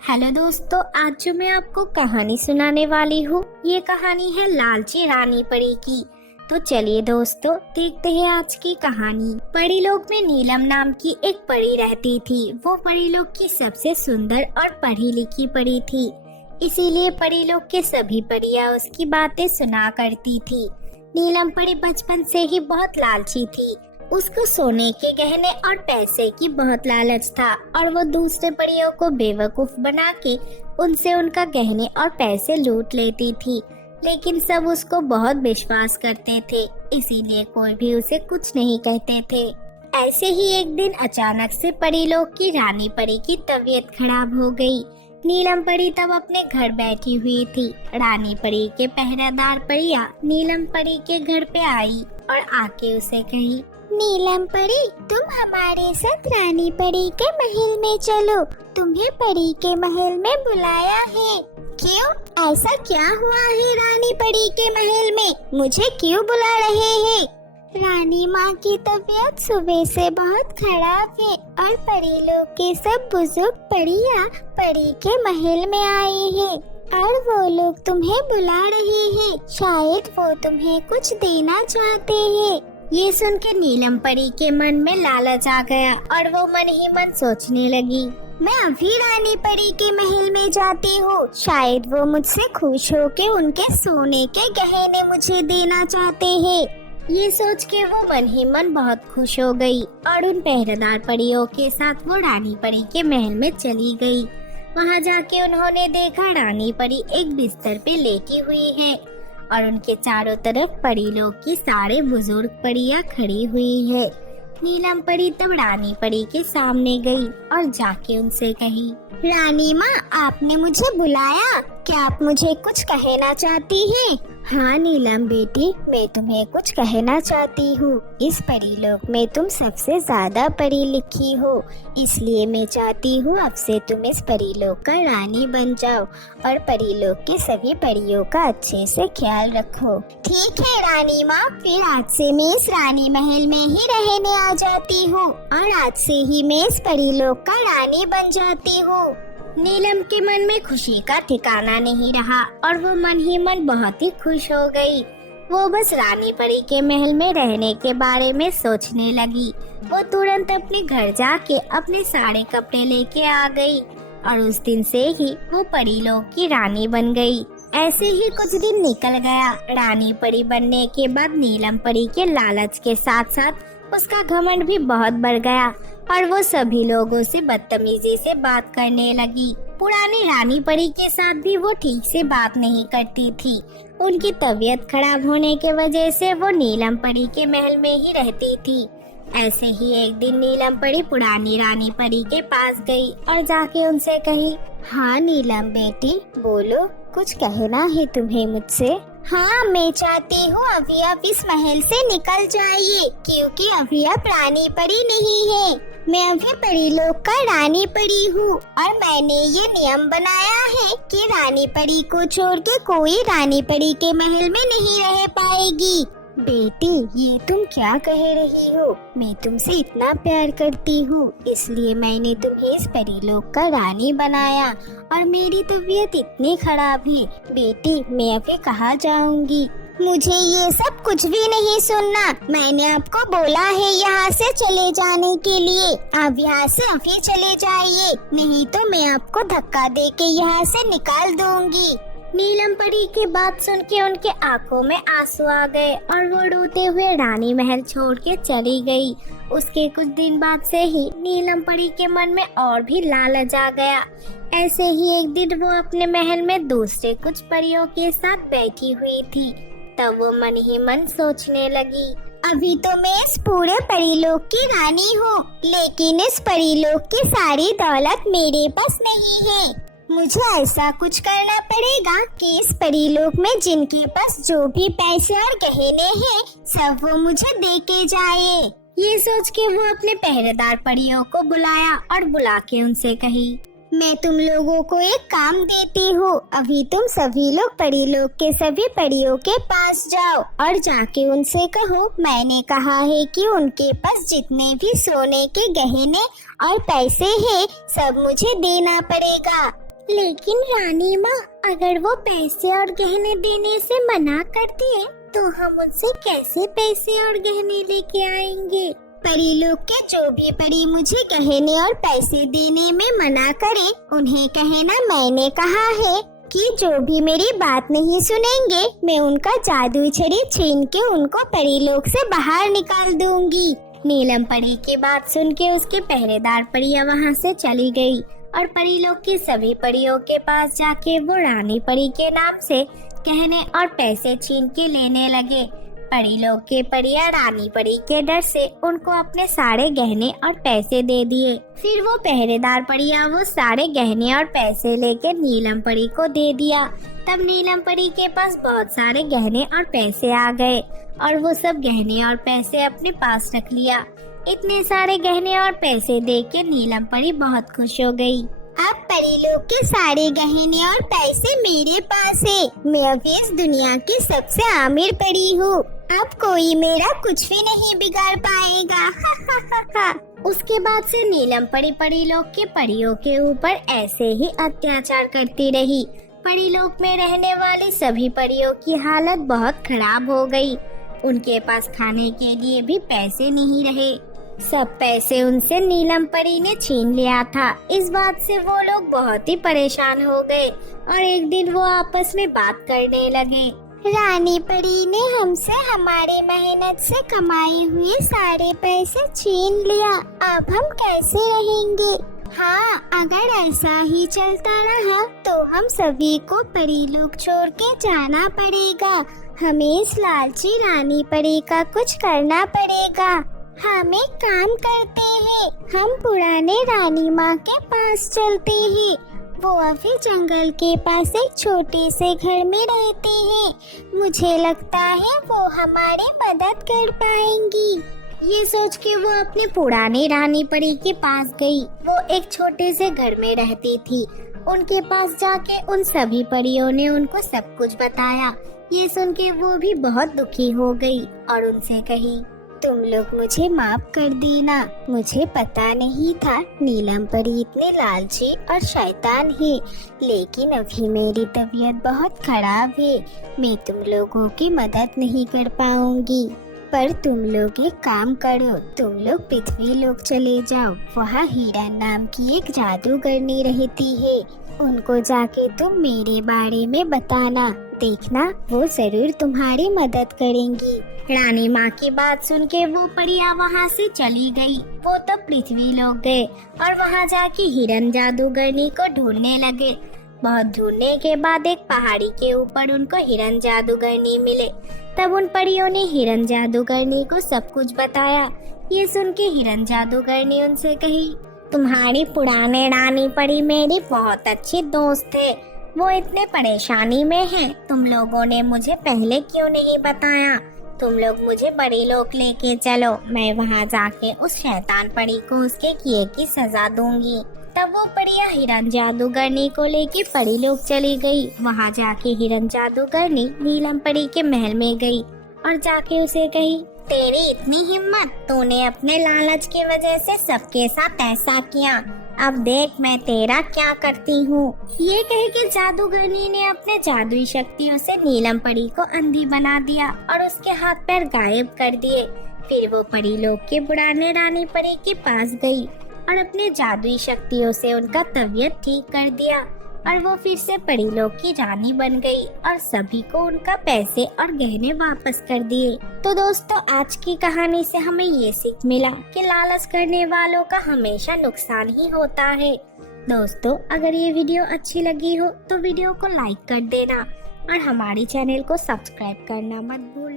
Hello दोस्तों, आज जो मैं आपको कहानी सुनाने वाली हूँ ये कहानी है लालची रानी परी की। तो चलिए दोस्तों, देखते हैं आज की कहानी। परी लोक में नीलम नाम की एक परी रहती थी। वो परी लोक की सबसे सुंदर और पढ़ी लिखी परी थी, इसीलिए परी लोक के सभी परियां उसकी बातें सुना करती थी। नीलम परी बचपन से ही बहुत लालची थी। उसको सोने के गहने और पैसे की बहुत लालच था और वो दूसरे परियों को बेवकूफ बना के उनसे उनका गहने और पैसे लूट लेती थी। लेकिन सब उसको बहुत विश्वास करते थे, इसीलिए कोई भी उसे कुछ नहीं कहते थे। ऐसे ही एक दिन अचानक से परीलोक की रानी परी की तबीयत खराब हो गई। नीलम परी तब अपने घर बैठी हुई थी। रानी परी के पहरेदार परियां नीलम परी के घर पे आई और आके उसे कही, नीलम परी, तुम हमारे साथ रानी परी के महल में चलो। तुम्हें परी के महल में बुलाया है। क्यों? ऐसा क्या हुआ है रानी परी के महल में? मुझे क्यों बुला रहे हैं? रानी माँ की तबीयत सुबह से बहुत खराब है और परी लोग के सब बुजुर्ग परियां परी के महल में आए हैं और वो लोग तुम्हें बुला रहे हैं। शायद वो तुम्हें कुछ देना चाहते हैं। ये सुन के नीलम परी के मन में लालच आ गया और वो मन ही मन सोचने लगी, मैं अभी रानी परी के महल में जाती हूँ। शायद वो मुझसे खुश होके उनके सोने के गहने मुझे देना चाहते हैं। ये सोच के वो मन ही मन बहुत खुश हो गई और उन पहरेदार परियों के साथ वो रानी परी के महल में चली गई। वहाँ जाके उन्होंने देखा रानी परी एक बिस्तर पे लेटी हुई है और उनके चारों तरफ परी लोग की सारे बुजुर्ग परियां खड़ी हुई है। नीलम परी तब रानी परी के सामने गई और जाके उनसे कही, रानी माँ, आपने मुझे बुलाया? क्या आप मुझे कुछ कहना चाहती हैं? हाँ नीलम बेटी, मैं तुम्हें कुछ कहना चाहती हूँ। इस परीलोक में तुम सबसे ज्यादा पढ़ी लिखी हो, इसलिए मैं चाहती हूँ अब से तुम इस परीलोक का रानी बन जाओ और परीलोक के सभी परियों का अच्छे से ख्याल रखो। ठीक है रानी माँ, फिर आज से मैं इस रानी महल में ही रहने आ जाती हूँ और आज से ही मैं इस परीलोक का रानी बन जाती हूँ। नीलम के मन में खुशी का ठिकाना नहीं रहा और वो मन ही मन बहुत ही खुश हो गई। वो बस रानी परी के महल में रहने के बारे में सोचने लगी। वो तुरंत अपने घर जाके अपने सारे कपड़े लेके आ गई और उस दिन से ही वो परीलोक की रानी बन गई। ऐसे ही कुछ दिन निकल गया। रानी परी बनने के बाद नीलम परी के लालच के साथ साथ उसका घमंड भी बहुत बढ़ गया और वो सभी लोगों से बदतमीजी से बात करने लगी। पुरानी रानी परी के साथ भी वो ठीक से बात नहीं करती थी। उनकी तबीयत खराब होने के वजह से वो नीलम परी के महल में ही रहती थी। ऐसे ही एक दिन नीलम परी पुरानी रानी परी के पास गई और जाके उनसे कही, हाँ नीलम बेटी, बोलो, कुछ कहना है तुम्हें मुझसे? हाँ, मैं चाहती हूँ अभी आप इस महल से निकल जाइए, क्योंकि अभी आप रानी परी नहीं है। मैं अभी परीलोक का रानी परी हूँ और मैंने ये नियम बनाया है कि रानी परी को छोड़ के कोई रानी परी के महल में नहीं रह पाएगी। बेटी, ये तुम क्या कह रही हो? मैं तुमसे इतना प्यार करती हूँ, इसलिए मैंने तुम्हें इस परीलोक का रानी बनाया और मेरी तबीयत इतनी खराब है। बेटी, मैं अभी कहाँ जाऊँगी? मुझे ये सब कुछ भी नहीं सुनना। मैंने आपको बोला है यहाँ से चले जाने के लिए। आप यहाँ से अभी चले जाइए, नहीं तो मैं आपको धक्का दे के यहाँ से निकाल दूंगी। नीलम परी की बात सुन के उनके आंखों में आंसू आ गए और वो रोते हुए रानी महल छोड़ के चली गई। उसके कुछ दिन बाद से ही नीलम परी के मन में और भी लालच आ गया। ऐसे ही एक दिन वो अपने महल में दूसरे कुछ परियों के साथ बैठी हुई थी। तब वो मन ही मन सोचने लगी, अभी तो मैं इस पूरे परीलोक की रानी हूँ, लेकिन इस परीलोक की सारी दौलत मेरे पास नहीं है। मुझे ऐसा कुछ करना पड़ेगा कि इस परीलोक में जिनके पास जो भी पैसे और गहने हैं, सब वो मुझे दे के जाए। ये सोच के वो अपने पहरेदार परियों को बुलाया और बुला के उनसे कही, मैं तुम लोगों को एक काम देती हूँ। अभी तुम सभी लोग परीलोक के सभी परियों के पास जाओ और जाके उनसे कहो, मैंने कहा है कि उनके पास जितने भी सोने के गहने और पैसे हैं, सब मुझे देना पड़ेगा। लेकिन रानी माँ, अगर वो पैसे और गहने देने से मना करती है तो हम उनसे कैसे पैसे और गहने लेके आएंगे? परी लोग के जो भी परी मुझे गहने और पैसे देने में मना करे, उन्हें कहे ना मैंने कहा है कि जो भी मेरी बात नहीं सुनेंगे, मैं उनका जादुई छड़ी छीन के उनको परी लोग से बाहर निकाल दूंगी। नीलम परी की बात सुन के उसकी पहरेदार परियां वहाँ से चली गई और परी लोग की सभी परियों के पास जाके वो रानी परी के नाम से गहने और पैसे छीन के लेने लगे। परी लोग के परियां रानी परी के डर से उनको अपने सारे गहने और पैसे दे दिए। फिर वो पहरेदार परियां वो सारे गहने और पैसे लेकर नीलम परी को दे दिया। तब नीलम परी के पास बहुत सारे गहने और पैसे आ गए और वो सब गहने और पैसे अपने पास रख लिया। इतने सारे गहने और पैसे देख के नीलम परी बहुत खुश हो गई। अब परी लोग के सारे गहने और पैसे मेरे पास है। मैं अब इस दुनिया की सबसे अमीर परी हूँ। अब कोई मेरा कुछ भी नहीं बिगाड़ पाएगा। उसके बाद से नीलम परी परी लोग के परियों के ऊपर ऐसे ही अत्याचार करती रही। परी लोक में रहने वाली सभी परियों की हालत बहुत खराब हो गई। उनके पास खाने के लिए भी पैसे नहीं रहे। सब पैसे उनसे नीलम परी ने छीन लिया था। इस बात से वो लोग बहुत ही परेशान हो गए और एक दिन वो आपस में बात करने लगे। रानी परी ने हमसे हमारी मेहनत से कमाए हुए सारे पैसे छीन लिया। अब हम कैसे रहेंगे? हाँ, अगर ऐसा ही चलता रहा तो हम सभी को परी लोग छोड़ के जाना पड़ेगा। हमें इस लालची रानी परी का कुछ करना पड़ेगा। हम एक काम करते हैं, हम पुराने रानी माँ के पास चलते हैं। वो अभी जंगल के पास एक छोटे से घर में रहते हैं। मुझे लगता है वो हमारी मदद कर पाएंगी। ये सोच के वो अपनी पुरानी रानी परी के पास गई। वो एक छोटे से घर में रहती थी। उनके पास जाके उन सभी परियों ने उनको सब कुछ बताया। ये सुन के वो भी बहुत दुखी हो गई और उनसे कही, तुम लोग मुझे माफ कर देना। मुझे पता नहीं था नीलम परी इतने लालची और शैतान है, लेकिन अभी मेरी तबीयत बहुत खराब है। मैं तुम लोगों की मदद नहीं कर पाऊंगी, पर तुम लोग एक काम करो, तुम लोग पृथ्वी लोग चले जाओ। वहाँ हीरा नाम की एक जादूगरनी रहती है। उनको जाके तुम मेरे बारे में बताना, देखना वो जरूर तुम्हारी मदद करेंगी। रानी माँ की बात सुन के वो परियां वहाँ से चली गई। वो तो पृथ्वी लोग गए और वहाँ जाके हिरन जादूगरनी को ढूंढने लगे। बहुत ढूंढने के बाद एक पहाड़ी के ऊपर उनको हिरन जादूगरनी मिले। तब उन परियों ने हिरन जादूगरनी को सब कुछ बताया। ये सुन के हिरन जादूगरनी उनसे कही, तुम्हारी पुराने रानी परी मेरी बहुत अच्छी दोस्त है। वो इतने परेशानी में है, तुम लोगों ने मुझे पहले क्यों नहीं बताया? तुम लोग मुझे बड़ी लोग लेके चलो, मैं वहाँ जाके उस शैतान परी को उसके किए की सजा दूंगी। तब वो परियां हिरन जादूगरनी को लेके परी लोग चली गई। वहाँ जाके हिरन जादूगरनी नीलम परी के महल में गई और जाके उसे कही, तेरी इतनी हिम्मत, तूने अपने लालच की वजह से सबके साथ ऐसा किया। अब देख मैं तेरा क्या करती हूँ। ये कह के जादूगरनी ने अपने जादुई शक्तियों से नीलम परी को अंधी बना दिया और उसके हाथ पैर गायब कर दिए। फिर वो परी लोग के पुराने रानी परी के पास गई और अपने जादुई शक्तियों से उनका तबीयत ठीक कर दिया और वो फिर से परी लोग की रानी बन गई और सभी को उनका पैसे और गहने वापस कर दिए। तो दोस्तों, आज की कहानी से हमें ये सीख मिला कि लालच करने वालों का हमेशा नुकसान ही होता है। दोस्तों, अगर ये वीडियो अच्छी लगी हो तो वीडियो को लाइक कर देना और हमारी चैनल को सब्सक्राइब करना मत भूलना।